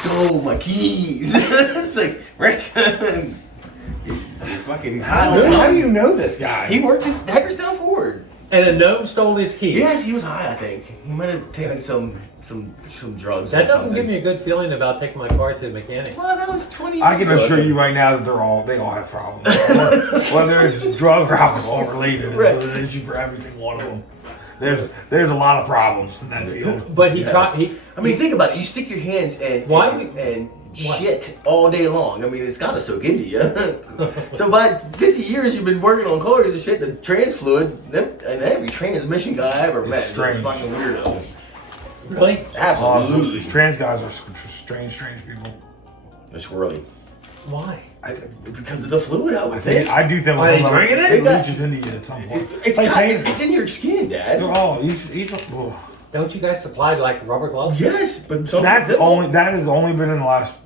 stole my keys. It's like, Rick, you're fucking How do you know this guy? He worked at Hagerstown Ford. And a gnome stole his keys. Yes, he was high, I think. He might have taken some drugs. That or doesn't something. give me a good feeling about taking my car to the mechanic. Well, that was 20 years I can ago. assure you right now that they all have problems. Whether it's drug or alcohol related, it's an issue for every single one of them. There's a lot of problems in that field. But he tried. I mean, think about it. You stick your hands and shit all day long. I mean, it's got to soak into you. So by 50 years, you've been working on cars and shit. The trans fluid, and every transmission guy I ever met is a fucking weirdo. Really? Absolutely. Trans guys are strange people. They're swirly. Why? Because of the fluid, I would think. I do think Are they drinking it? it leaches into you at some point. It's like pain. it's in your skin, Dad. Don't you guys supply like rubber gloves? Yes, but that has only been in the last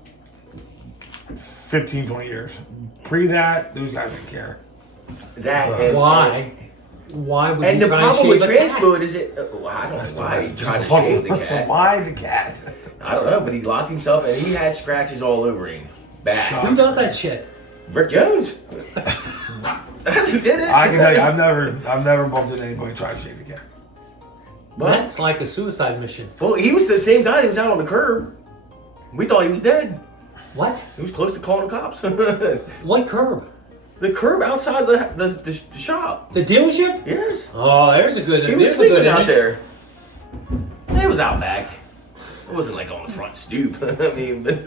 15, 20 years. Pre that, those guys didn't care. Why? Why would and you the try problem with and shave trans a cat? fluid is I don't know why he tried to shave the cat. Why the cat? I don't know, but he locked himself and he had scratches all over him. Bad. Who does that shit? Rick Jones. That's who did it. I can tell you, I've never bumped into anybody trying to shave the cat. That's like a suicide mission. Well, he was the same guy that was out on the curb. We thought he was dead. What? He was close to calling the cops. What curb? The curb outside the shop. The dealership? Yes. Oh, there's a good. He was there's a good sleeping out image. there. It was out back. It wasn't like on the front stoop. I mean, but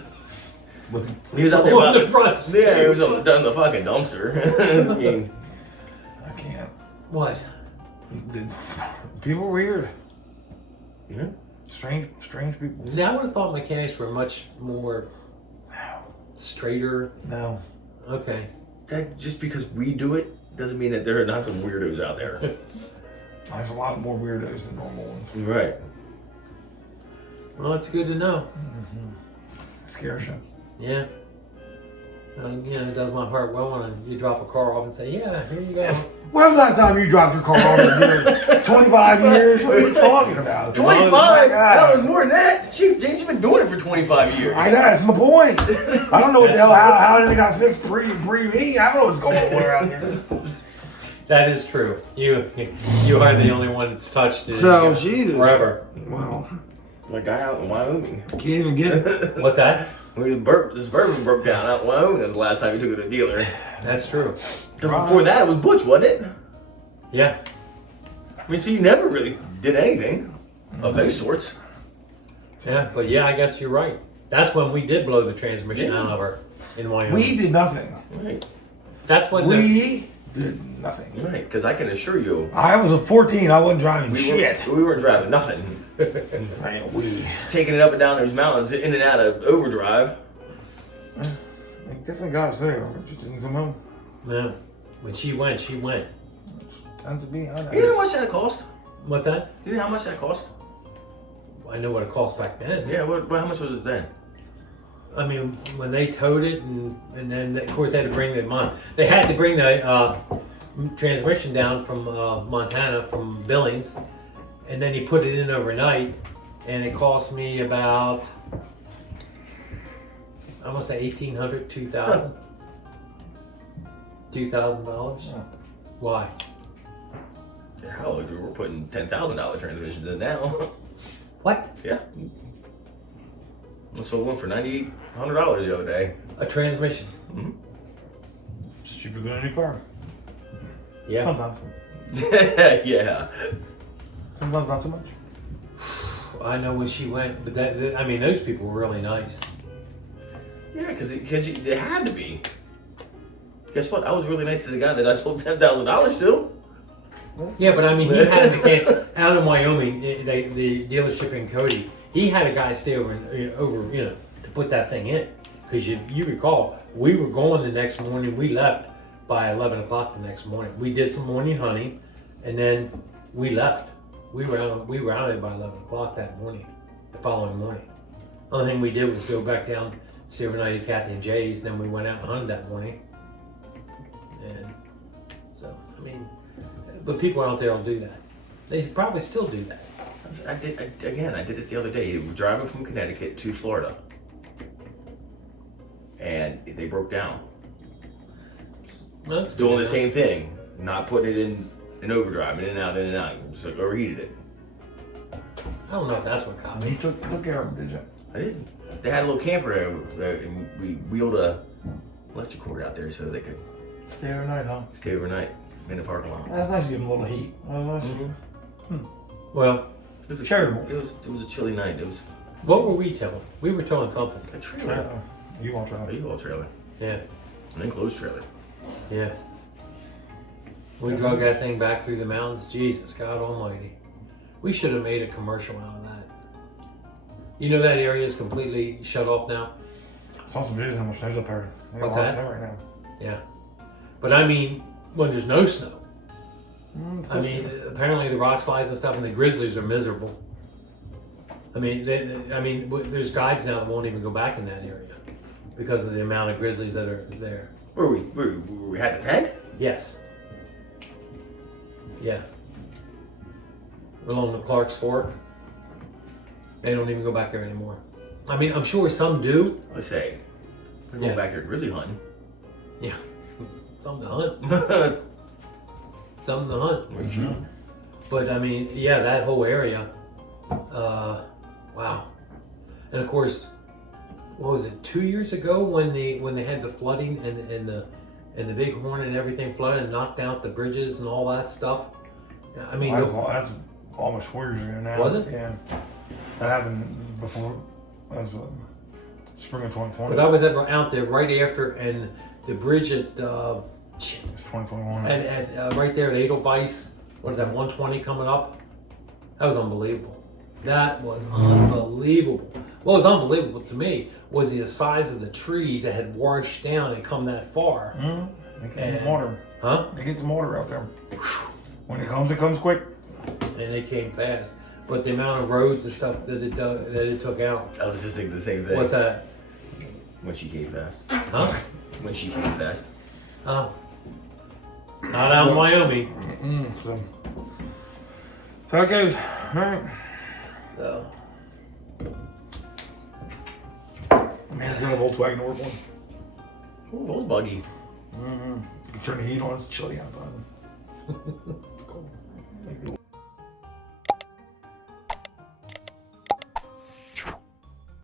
he was out there On by the front stoop. Yeah, he was on the fucking dumpster. I mean, I can't. What? People are weird. yeah. Strange people. See, I would have thought mechanics were much more straighter. No. Okay. That just because we do it doesn't mean that there are not some weirdos out there. There's a lot more weirdos than normal ones. Right. Well, it's good to know. Scares you. Yeah. It does my heart well when you drop a car off and say, "Yeah, here you go." When was the last time you dropped your car off? 25 years? What are you talking about? 25? God. That was more than that. Shoot, James, you've been doing it for 25 years. I know, that's my point. I don't know what the hell, how did they got fixed pre me? I don't know what's going on around here. That is true. You are the only one that's touched it. So, Jesus. Forever. Wow. My guy out in Wyoming. Can't even get it. What's that? When this bourbon broke down out in Wyoming, that was the last time he took it to a dealer. That's true. Because before that, it was Butch, wasn't it? Yeah. I mean, so you never really did anything of those sorts. Yeah, but yeah, I guess you're right. That's when we did blow the transmission Yeah. out of her in Wyoming. We did nothing. Right. That's when We did nothing. Right, because I can assure you, I was a 14. I wasn't driving shit. we weren't driving nothing. We. Taking it up and down those mountains, in and out of overdrive. They definitely got us there. We just didn't come home. Yeah. When she went, she went. Time to be honest. You know how much that cost? What's that? You know how much that cost? I know what it cost back then. Yeah, how much was it then? I mean, when they towed it, and then of course they had to bring they had to bring the transmission down from Montana, from Billings, and then he put it in overnight, and it cost me about, I want to say $1,800, $2,000. $2,000. Why? Hell, dude, we're putting $10,000 transmissions in now. What? Yeah. I sold one for $9,800 the other day. A transmission? Mm-hmm. It's cheaper than a new car. Yeah. Sometimes. Yeah. Sometimes not so much. I know when she went, but those people were really nice. Yeah, because it had to be. Guess what? I was really nice to the guy that I sold $10,000 to. Yeah, but I mean, he had a mechanic out in Wyoming, the dealership in Cody. He had a guy stay over to put that thing in. Because you recall, we were going the next morning. We left by 11 o'clock the next morning. We did some morning hunting, and then we left. We were out of there by 11 o'clock that morning, the following morning. Only thing we did was go back down, see overnight at Kathy and Jay's, and then we went out and hunted that morning. And so, I mean, but people out there will do that. They probably still do that. I did it the other day. Driving from Connecticut to Florida. and they broke down. That's Doing good. the same thing, not putting it in overdrive, in and out, just like overheated it. I don't know if that's what got You me. took care of them, did you? I didn't. They had a little camper there, and we wheeled a electric cord out there so they could Stay overnight, huh? stay overnight in the parking lot. That's nice to give them a little heat. That was nice. Mhm. Well, It was a Charitable. It was a chilly night. It was what were we telling? We were telling something. a trailer, You won't try a it. U-Haul trailer, Yeah, an enclosed trailer. yeah. We drug that thing back through the mountains. Jesus, God Almighty. We should have made a commercial out of that. You know that area is completely shut off now? Saw some videos how much snow's up there. We got What's a lot of that? snow right now. Yeah. But I mean, when there's no snow. It's I mean, apparently the rock slides and stuff and the grizzlies are miserable. I mean, there's guides now that won't even go back in that area because of the amount of grizzlies that are there. Where we had the tent? Yes. Yeah. Along the Clark's Fork. They don't even go back there anymore. I mean, I'm sure some do. Let's say we're going Yeah. back there grizzly hunting. Yeah. Some to hunt. Some to hunt. Mhm. But I mean, yeah, that whole area. Wow. And of course, what was it? 2 years ago when they had the flooding and the Bighorn and everything flooded and knocked out the bridges and all that stuff. I mean, That's almost 4 years ago now. Was it? Yeah. That happened before. That was spring of 2020. but I was out there right after, and the bridge at It's 2021. right there at Edelweiss. What is that? 120 coming up. That was unbelievable. That was unbelievable. What was unbelievable to me was the size of the trees that had washed down and come that far. They get And- some water. Huh? They get some water out there. When it comes quick. And it came fast. But the amount of roads and stuff that it took out. I was just thinking the same thing. What's that? When she came fast. Huh? When she came fast. Oh. Not out in Wyoming. So it goes. All right. So. Man, it's got a Volkswagen to work on. Ooh, those buggy. You can turn the heat on. It's chilly outside. It's cold.